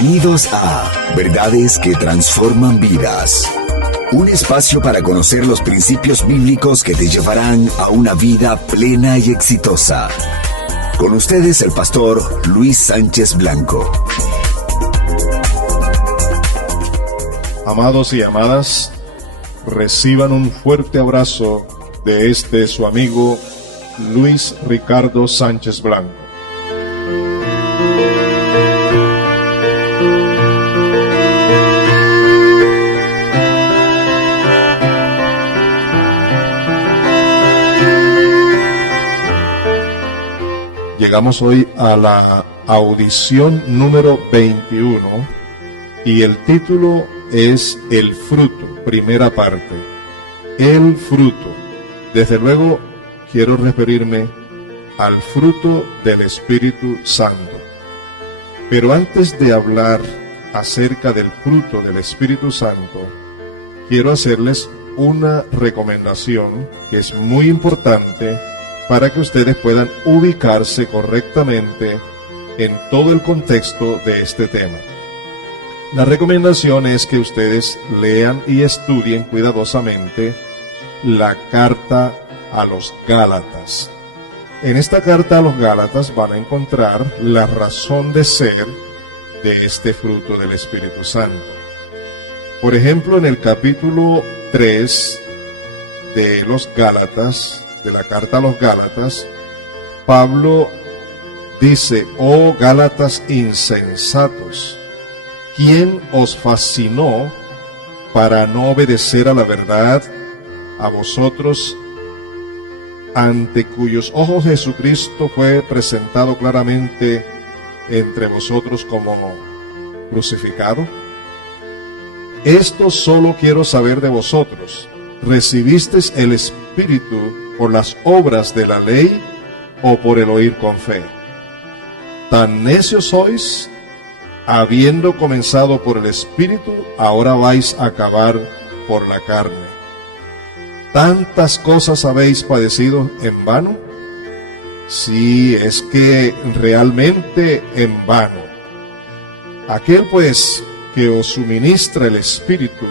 Bienvenidos a Verdades que Transforman Vidas. Un espacio para conocer los principios bíblicos que te llevarán a una vida plena y exitosa. Con ustedes el pastor Luis Sánchez Blanco. Amados y amadas, reciban un fuerte abrazo de su amigo Luis Ricardo Sánchez Blanco. Llegamos hoy a la audición número 21 y el título es El fruto, primera parte. El fruto. Desde luego quiero referirme al fruto del Espíritu Santo. Pero antes de hablar acerca del fruto del Espíritu Santo, quiero hacerles una recomendación que es muy importante para que ustedes puedan ubicarse correctamente en todo el contexto de este tema. La recomendación es que ustedes lean y estudien cuidadosamente la carta a los Gálatas. En esta carta a los Gálatas van a encontrar la razón de ser de este fruto del Espíritu Santo. Por ejemplo, en el capítulo 3 de los Gálatas, de la carta a los Gálatas, Pablo dice: oh Gálatas insensatos, ¿quién os fascinó para no obedecer a la verdad? A vosotros, ante cuyos ojos Jesucristo fue presentado claramente entre vosotros como crucificado. Esto solo quiero saber de vosotros: ¿recibisteis el Espíritu por las obras de la ley o por el oír con fe? ¿Tan necios sois? Habiendo comenzado por el Espíritu, ahora vais a acabar por la carne. ¿Tantas cosas habéis padecido en vano? Sí, es que realmente en vano. Aquel pues que os suministra el Espíritu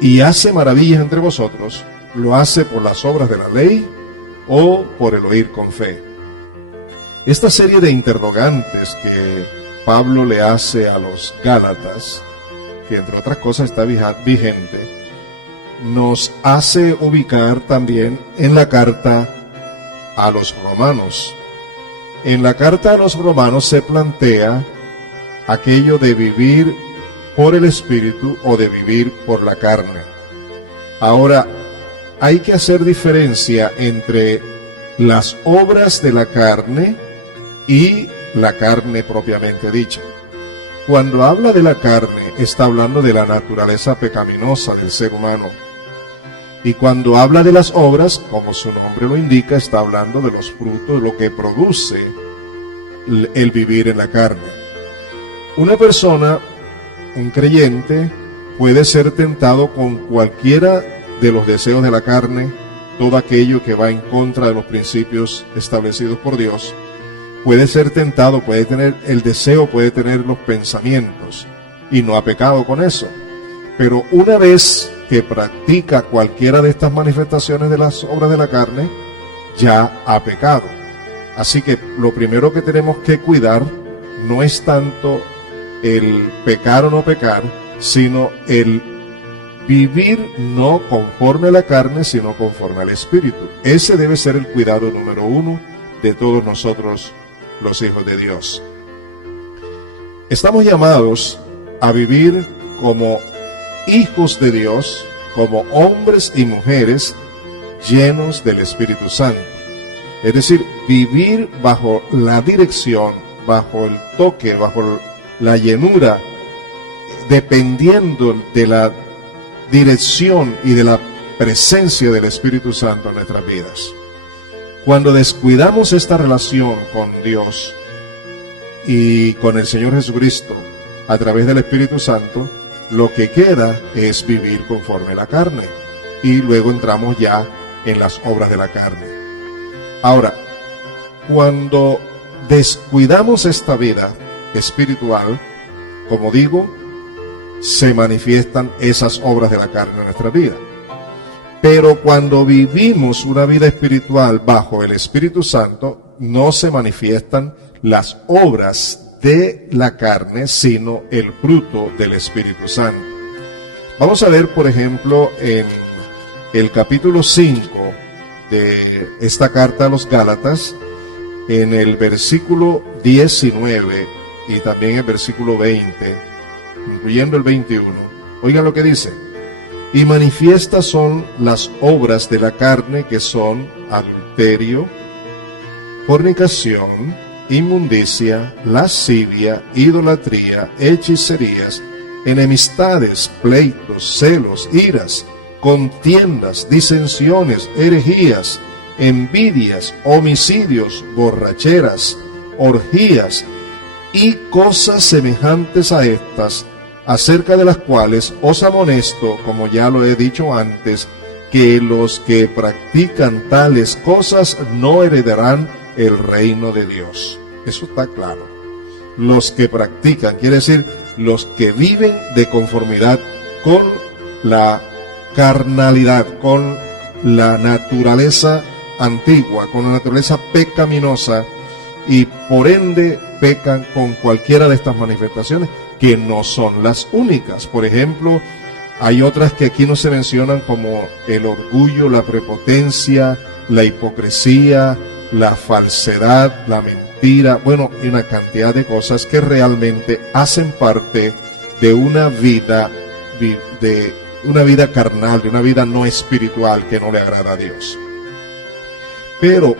y hace maravillas entre vosotros, ¿lo hace por las obras de la ley o por el oír con fe? Esta serie de interrogantes que Pablo le hace a los Gálatas, que entre otras cosas está vigente, nos hace ubicar también en la carta a los Romanos. En la carta a los Romanos se plantea aquello de vivir por el Espíritu o de vivir por la carne. Ahora, hay que hacer diferencia entre las obras de la carne y la carne propiamente dicha. Cuando habla de la carne, está hablando de la naturaleza pecaminosa del ser humano. Y cuando habla de las obras, como su nombre lo indica, está hablando de los frutos, de lo que produce el vivir en la carne. Una persona, un creyente, puede ser tentado con cualquiera de los deseos de la carne, todo aquello que va en contra de los principios establecidos por Dios. Puede ser tentado, puede tener el deseo, puede tener los pensamientos, y no ha pecado con eso. Pero una vez que practica cualquiera de estas manifestaciones de las obras de la carne, ya ha pecado. Así que lo primero que tenemos que cuidar no es tanto el pecar o no pecar, sino el vivir no conforme a la carne, sino conforme al Espíritu. Ese debe ser el cuidado número uno de todos nosotros, los hijos de Dios. Estamos llamados a vivir como hijos de Dios, como hombres y mujeres llenos del Espíritu Santo. Es decir, vivir bajo la dirección, bajo el toque, bajo la llenura, dependiendo de la dirección y de la presencia del Espíritu Santo en nuestras vidas. Cuando descuidamos esta relación con Dios y con el Señor Jesucristo a través del Espíritu Santo, lo que queda es vivir conforme a la carne, y luego entramos ya en las obras de la carne. Ahora, cuando descuidamos esta vida, espiritual, como digo, se manifiestan esas obras de la carne en nuestra vida. Pero cuando vivimos una vida espiritual bajo el Espíritu Santo, no se manifiestan las obras de la carne, sino el fruto del Espíritu Santo. Vamos a ver, por ejemplo, en el capítulo 5 de esta carta a los Gálatas, en el versículo 19 y también el versículo 20, incluyendo el 21. Oigan lo que dice: y manifiestas son las obras de la carne, que son adulterio, fornicación, inmundicia, lascivia, idolatría, hechicerías, enemistades, pleitos, celos, iras, contiendas, disensiones, herejías, envidias, homicidios, borracheras, orgías y cosas semejantes a estas, acerca de las cuales os amonesto, como ya lo he dicho antes, que los que practican tales cosas no heredarán el reino de Dios. Eso está claro. Los que practican, quiere decir los que viven de conformidad con la carnalidad, con la naturaleza antigua, con la naturaleza pecaminosa, y por ende pecan con cualquiera de estas manifestaciones, que no son las únicas. Por ejemplo, hay otras que aquí no se mencionan, como el orgullo, la prepotencia, la hipocresía, la falsedad, la mentira, bueno, y una cantidad de cosas que realmente hacen parte de una vida carnal, de una vida no espiritual, que no le agrada a Dios. Pero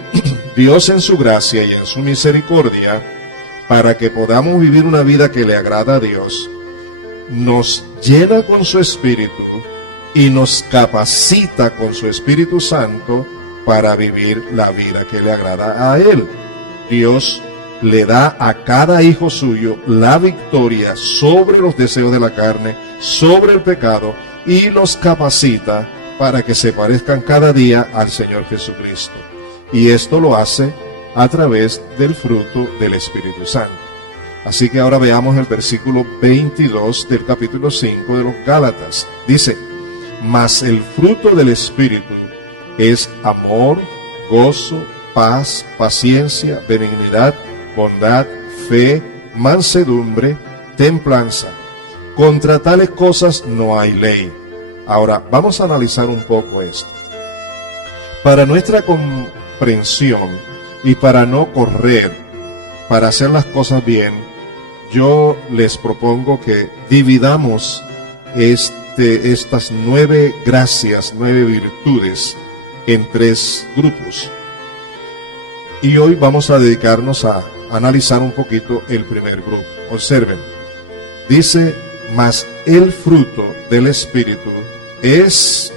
Dios, en su gracia y en su misericordia, para que podamos vivir una vida que le agrada a Dios, nos llena con su Espíritu y nos capacita con su Espíritu Santo para vivir la vida que le agrada a Él. Dios le da a cada hijo suyo la victoria sobre los deseos de la carne, sobre el pecado, y los capacita para que se parezcan cada día al Señor Jesucristo. Y esto lo hace a través del fruto del Espíritu Santo. Así que ahora veamos el versículo 22 del capítulo 5 de los Gálatas. Dice: mas el fruto del Espíritu es amor, gozo, paz, paciencia, benignidad, bondad, fe, mansedumbre, templanza. Contra tales cosas no hay ley. Ahora, vamos a analizar un poco esto. Para nuestra comprensión y para no correr, para hacer las cosas bien, yo les propongo que dividamos estas 9 gracias, 9 virtudes en 3 grupos. Y hoy vamos a dedicarnos a analizar un poquito el primer grupo. Observen, dice: mas el fruto del Espíritu es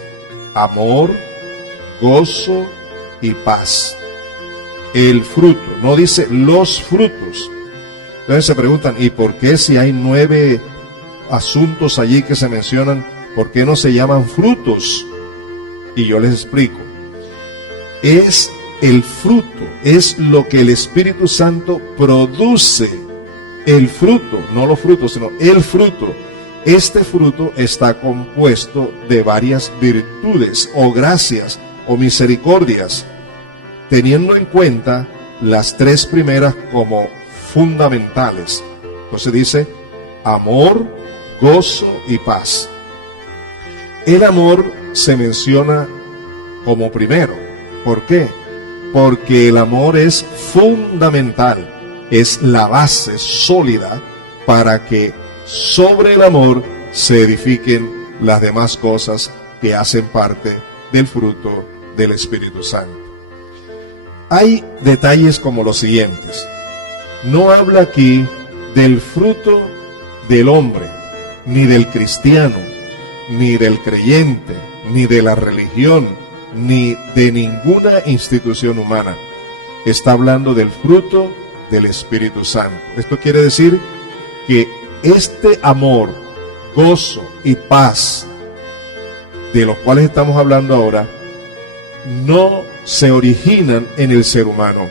amor, gozo y paz. El fruto, no dice los frutos. Entonces se preguntan, ¿y por qué, si hay 9 asuntos allí que se mencionan, por qué no se llaman frutos? Y yo les explico. Es el fruto, es lo que el Espíritu Santo produce. El fruto, no los frutos, sino el fruto. Este fruto está compuesto de varias virtudes o gracias o misericordias, teniendo en cuenta las 3 primeras como fundamentales. Entonces dice amor, gozo y paz. El amor se menciona como primero. ¿Por qué? Porque el amor es fundamental, es la base sólida para que sobre el amor se edifiquen las demás cosas que hacen parte del fruto del Espíritu Santo. Hay detalles como los siguientes. No habla aquí del fruto del hombre, ni del cristiano, ni del creyente, ni de la religión, ni de ninguna institución humana. Está hablando del fruto del Espíritu Santo. Esto quiere decir que este amor, gozo y paz de los cuales estamos hablando ahora, no se originan en el ser humano,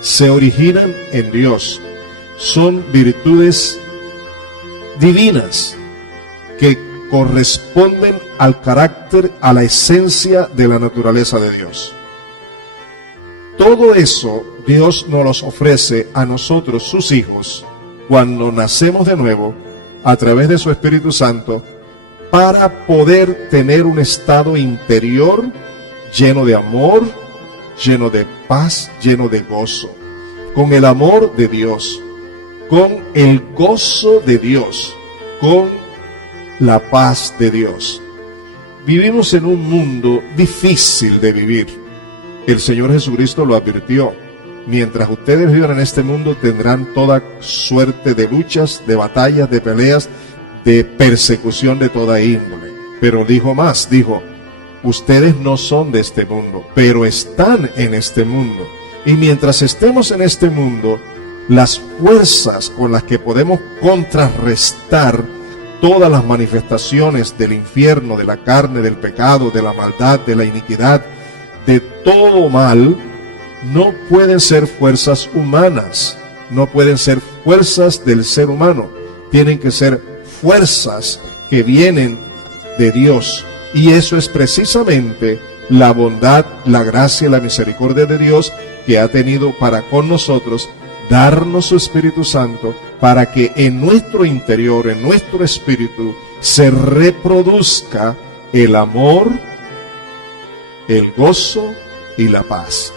se originan en Dios. son virtudes divinas que corresponden al carácter, a la esencia de la naturaleza de Dios. Todo eso Dios nos los ofrece a nosotros, sus hijos, cuando nacemos de nuevo, a través de su Espíritu Santo, para poder tener un estado interior lleno de amor, lleno de paz, lleno de gozo, con el amor de Dios, con el gozo de Dios, con la paz de Dios. Vivimos en un mundo difícil de vivir. El Señor Jesucristo lo advirtió. Mientras ustedes vivan en este mundo tendrán toda suerte de luchas, de batallas, de peleas, de persecución de toda índole. Pero dijo más, dijo, ustedes no son de este mundo, pero están en este mundo. Y mientras estemos en este mundo, las fuerzas con las que podemos contrarrestar todas las manifestaciones del infierno, de la carne, del pecado, de la maldad, de la iniquidad, de todo mal, no pueden ser fuerzas humanas, no pueden ser fuerzas del ser humano, tienen que ser fuerzas que vienen de Dios. Y eso es precisamente la bondad, la gracia y la misericordia de Dios que ha tenido para con nosotros, darnos su Espíritu Santo para que en nuestro interior, en nuestro espíritu, se reproduzca el amor, el gozo y la paz.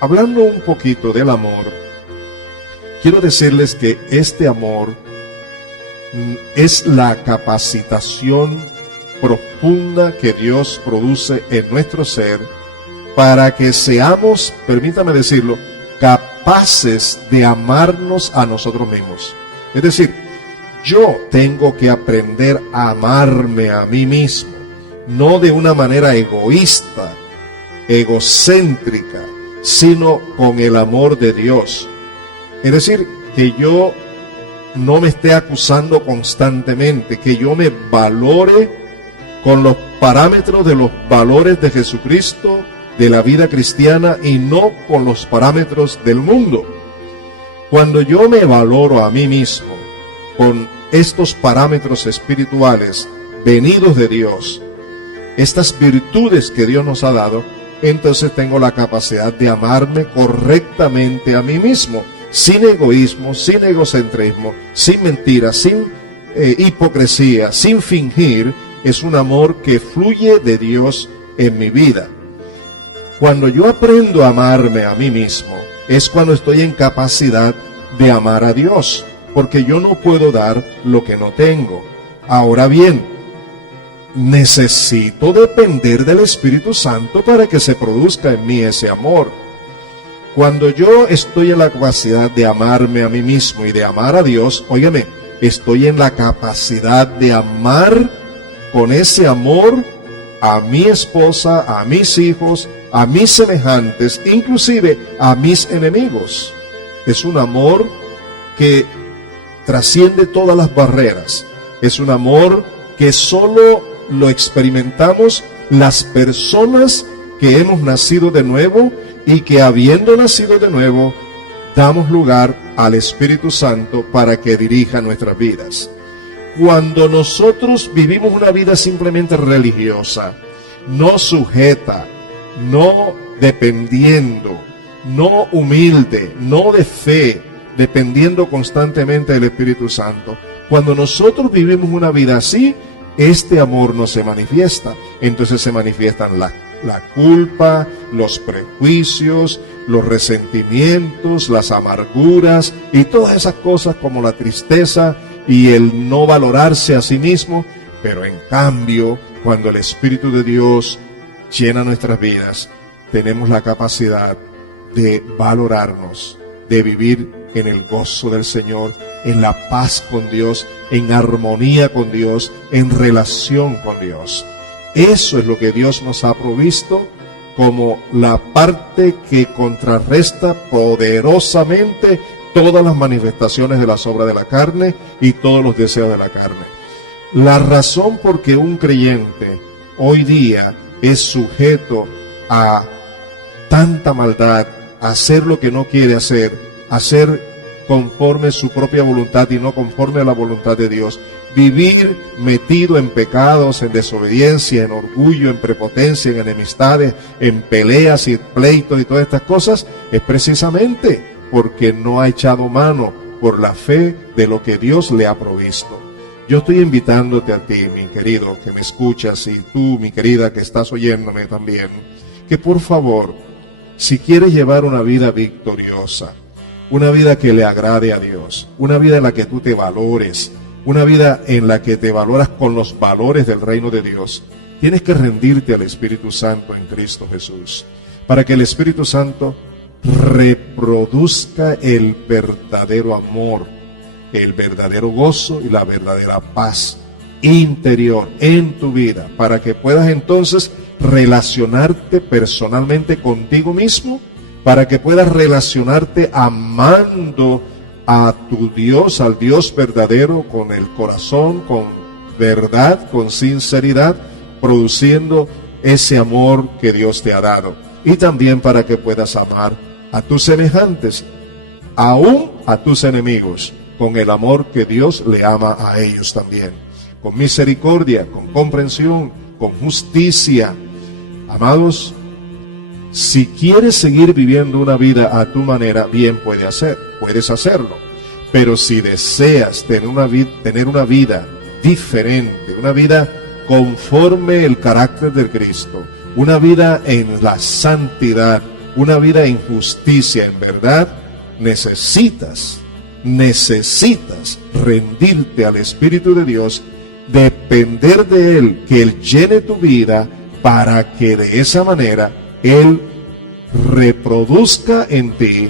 Hablando un poquito del amor, quiero decirles que este amor es la capacitación profunda que Dios produce en nuestro ser para que seamos, permítame decirlo, capaces de amarnos a nosotros mismos. Es decir, yo tengo que aprender a amarme a mí mismo, no de una manera egoísta, egocéntrica, sino con el amor de Dios. Es decir, que yo no me esté acusando constantemente, que yo me valore con los parámetros de los valores de Jesucristo, de la vida cristiana, y no con los parámetros del mundo. Cuando yo me valoro a mí mismo con estos parámetros espirituales venidos de Dios, estas virtudes que Dios nos ha dado, entonces tengo la capacidad de amarme correctamente a mí mismo, sin egoísmo, sin egocentrismo, sin mentiras, sin hipocresía, sin fingir. Es un amor que fluye de Dios en mi vida. Cuando yo aprendo a amarme a mí mismo, es cuando estoy en capacidad de amar a Dios, porque yo no puedo dar lo que no tengo. Ahora bien, necesito depender del Espíritu Santo para que se produzca en mí ese amor. Cuando yo estoy en la capacidad de amarme a mí mismo y de amar a Dios, óigame, estoy en la capacidad de amar con ese amor a mi esposa, a mis hijos, a mis semejantes, inclusive a mis enemigos. Es un amor que trasciende todas las barreras. Es un amor que solo lo experimentamos las personas que hemos nacido de nuevo y que, habiendo nacido de nuevo, damos lugar al Espíritu Santo para que dirija nuestras vidas. Cuando nosotros vivimos una vida simplemente religiosa, no sujeta, no dependiendo, no humilde, no de fe, dependiendo constantemente del Espíritu Santo, cuando nosotros vivimos una vida así, este amor no se manifiesta. Entonces se manifiestan la culpa, los prejuicios, los resentimientos, las amarguras y todas esas cosas, como la tristeza y el no valorarse a sí mismo. Pero en cambio, cuando el Espíritu de Dios llena nuestras vidas, tenemos la capacidad de valorarnos, de vivir en el gozo del Señor, en la paz con Dios, en armonía con Dios, en relación con Dios. Eso es lo que Dios nos ha provisto como la parte que contrarresta poderosamente todas las manifestaciones de las obras de la carne y todos los deseos de la carne. La razón por que un creyente hoy día es sujeto a tanta maldad, a hacer lo que no quiere hacer, a ser conforme su propia voluntad y no conforme a la voluntad de Dios. Vivir metido en pecados, en desobediencia, en orgullo, en prepotencia, en enemistades, en peleas y pleitos y todas estas cosas, es precisamente porque no ha echado mano por la fe de lo que Dios le ha provisto. Yo estoy invitándote a ti, mi querido, que me escuchas, y tú, mi querida, que estás oyéndome también, que por favor, si quieres llevar una vida victoriosa, una vida que le agrade a Dios, una vida en la que tú te valores, una vida en la que te valoras con los valores del reino de Dios, tienes que rendirte al Espíritu Santo en Cristo Jesús, para que el Espíritu Santo reproduzca el verdadero amor, el verdadero gozo y la verdadera paz interior en tu vida, para que puedas entonces relacionarte personalmente contigo mismo, para que puedas relacionarte amando a tu Dios, al Dios verdadero, con el corazón, con verdad, con sinceridad, produciendo ese amor que Dios te ha dado. Y también para que puedas amar a tus semejantes, aún a tus enemigos, con el amor que Dios le ama a ellos también, con misericordia, con comprensión, con justicia. Amados, si quieres seguir viviendo una vida a tu manera, bien puedes hacerlo. Pero si deseas tener una vida diferente, una vida conforme el carácter de Cristo, una vida en la santidad, una vida en justicia, en verdad, necesitas rendirte al Espíritu de Dios, depender de Él, que Él llene tu vida, para que de esa manera Él reproduzca en ti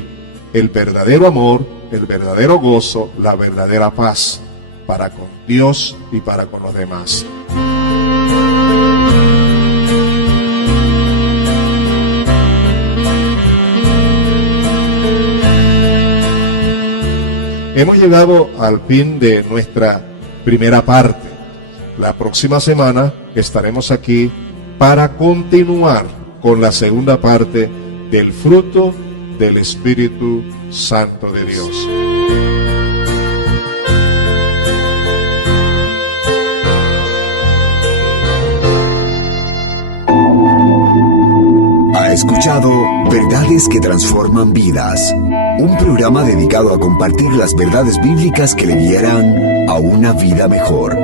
el verdadero amor, el verdadero gozo, la verdadera paz para con Dios y para con los demás. Hemos llegado al fin de nuestra primera parte. La próxima semana estaremos aquí para continuar con la segunda parte del fruto del Espíritu Santo de Dios. Ha escuchado Verdades que Transforman Vidas, un programa dedicado a compartir las verdades bíblicas que le guiarán a una vida mejor.